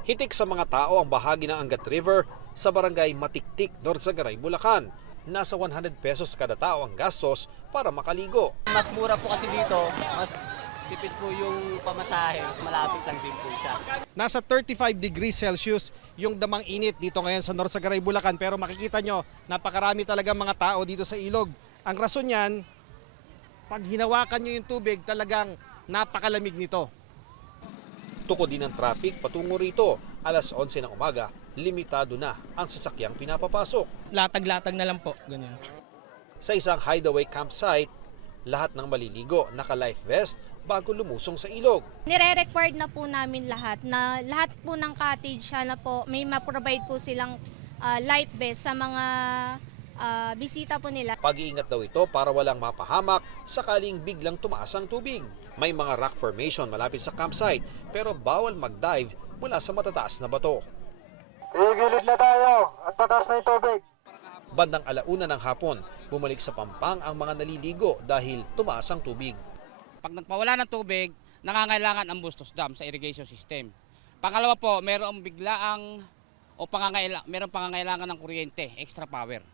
Hitik sa mga tao ang bahagi ng Angat River sa barangay Matiktik, Norzagaray, Bulacan. Nasa 100 pesos kada tao ang gastos para makaligo. Mas mura po kasi dito, mas tipid po yung pamasahe, mas malapit lang din po siya. Nasa 35 degrees Celsius yung damang init dito ngayon sa Norzagaray, Bulacan. Pero makikita nyo, napakarami talaga mga tao dito sa ilog. Ang rason yan, pag hinawakan nyo yung tubig, talagang napakalamig nito. Tukod din ang traffic patungo rito. Alas 11 ng umaga, limitado na ang sasakyang pinapapasok. Latag-latag na lang po, ganyan. Sa isang hideaway campsite, lahat ng maliligo naka-life vest bago lumusong sa ilog. Nire-required na po namin lahat na lahat po ng cottage na po may ma-provide po silang life vest sa mga bisita po nila. Pag-iingat daw ito para walang mapahamak sakaling biglang tumaas ang tubig. May mga rock formation malapit sa campsite pero bawal mag-dive mula sa matataas na bato. Gilid na tayo at pataas na yung tubig. Bandang 1:00 ng hapon, bumalik sa Pampang ang mga naliligo dahil tumaas ang tubig. Pag nagpawala ng tubig, nangangailangan ang Bustos Dam sa irrigation system. Pangalawa po, merong pangangailangan ng kuryente, extra power.